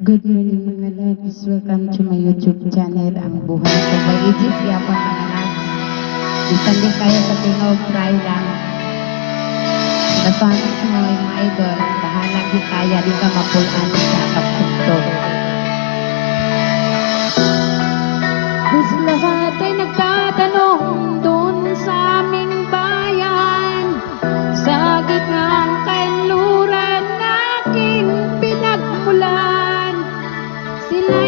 Good morning mga loves. Welcome to my YouTube channel, Ang Buhay Ko by Egypt. Yapon mga loves. Bisan din kayo sa Tinog, try lang. Fans mo, yung idol, bahala di kaya, di ka mapulaan sa kapagtog. सिला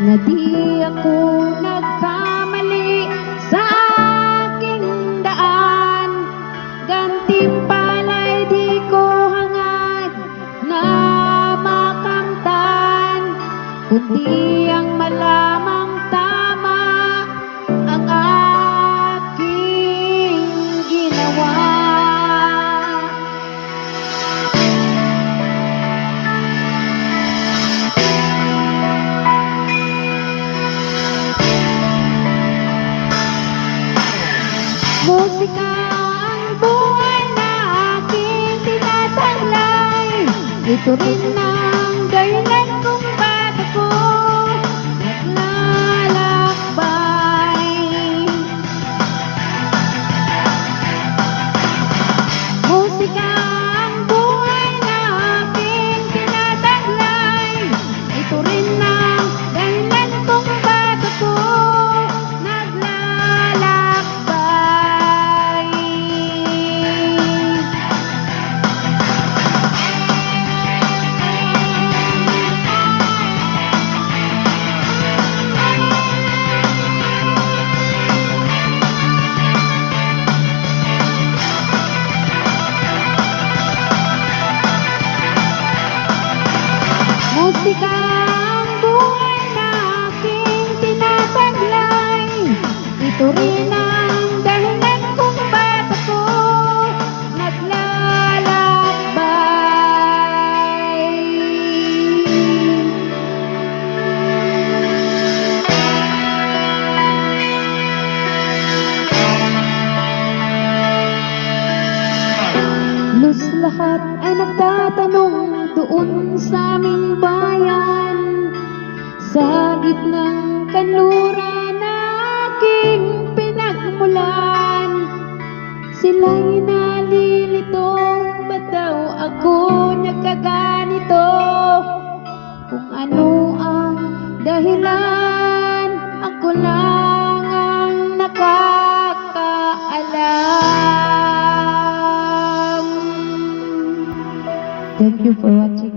na di ako nagkamali sa aking daan. Gantimpala'y di ko hangad na makamtan, kundi ang malamang Buhay na aking tinataglay Ito rin ang lahat ay nagtatanong doon sa aming you for watching.